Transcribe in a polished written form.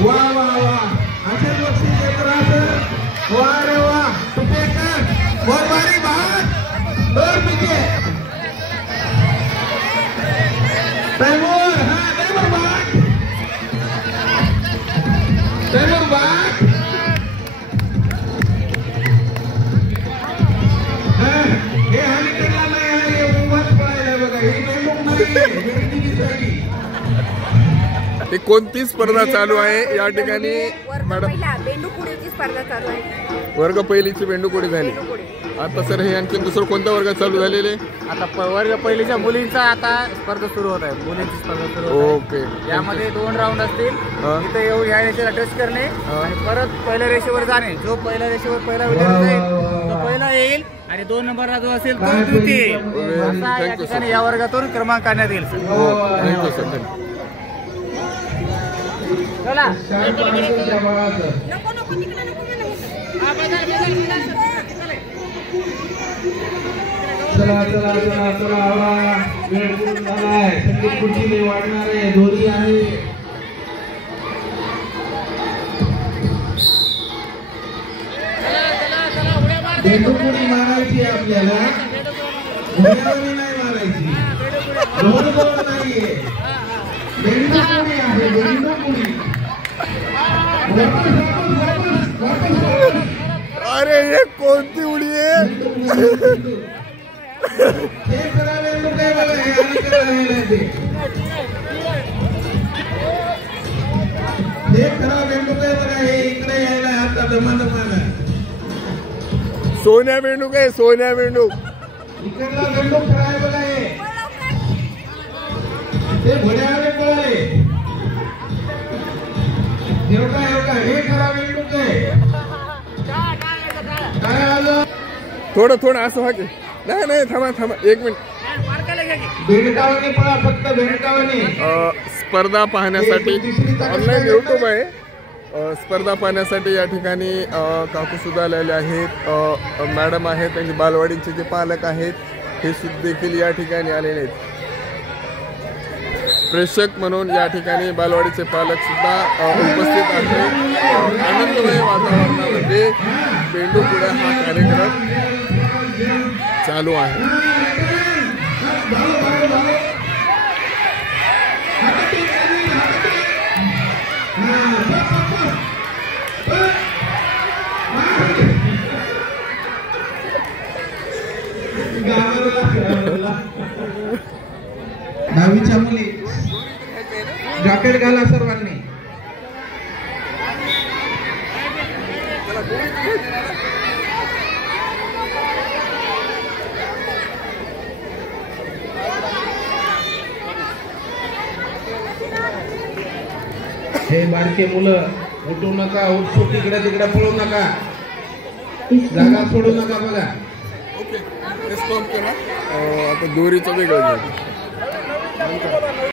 वा वा वा असेच बक्षीस देत राहा. वा रे वा तुपेकर बहुत भारी बात और पीछे तैमूर. हाँ तैमूर बात तैमूर बात हे अलीकडला नाही आहे उभाच पळायला बघा. ही नेमूक नाही ही कोणती स्पर्धा चालू आहे या ठिकाणी मॅडम? बेंडूकुडीची स्पर्धा चालू आहे. वर्ग पहिलीची बेंडूकुडी झाली. आता सर हे आणखी दुसरं कोणत्या वर्गात चालू झालेले? आता वर्ग पहिलीच्या मुलींचा आता स्पर्धा सुरू होत आहे. मुलींची स्पर्धा सुरू होत आहे. ओके. यामध्ये 2 राऊंड असतील. इथे येऊन या रेषेला टच करणे आणि परत पहिल्या रेषेवर जाणे. जो पहिल्या रेषेवर पहिला विद्यार्थी जाईल तो पहिला येईल आणि 2 नंबरला जो असेल तो द्वितीय येईल. असा या ठिकाणी या वर्गातून क्रमांक काढण्यात येईल. Thank you sir. चला चला चला चला चला वेळ पूर्ण झालाय. संगीत खुर्ची वाढणार आहे. दोरी आहे. बेंडूकुडी मारायची आपल्याला. घोड्यावरी नाही मारायची. घोडदौड नाहीये. बेंडूकुडी आहे. बेंडूकुडी. अरे ये कोणती उडी आहे? हे करा बेंडू काय बघा. हे आणि करायला ते हे करा बेंडू काय बघा. हे इकडे यायला आता दमादमाला. सोन्या बेंडू काय? सोन्या बेंडू इकडला बेंडू कराय बघा. हे घोड्यावर पळाले. हे करा बेंडू काय. थोडं थोडं असं व्हा की. नाही नाही थांबा थांबा 1 मिनिट. बेंडकावाने पळा फक्त बेंडकावाने. स्पर्धा पाहण्यासाठी ऑनलाईन यूट्यूब आहे. स्पर्धा पाहण्यासाठी या ठिकाणी काकू सुद्धा आलेले आहेत. मॅडम आहेत. त्यांचे बालवाडीचे जे पालक आहेत हे सुद्धा देखील या ठिकाणी आलेले आहेत. प्रेक्षक म्हणून या ठिकाणी बालवाडीचे पालक सुद्धा उपस्थित आहेत. आनंदमय वातावरणामध्ये बेंडूकुड्या हा कार्यक्रम चालू आहे. दहावीच्या मुली जॅकेट घाला सर्वांनी. हे बारके मुलं उठू नका. उठसूट तिकडे तिकडे पळू नका. जागा सोडू नका बघा. आता दोरीचं वेगळं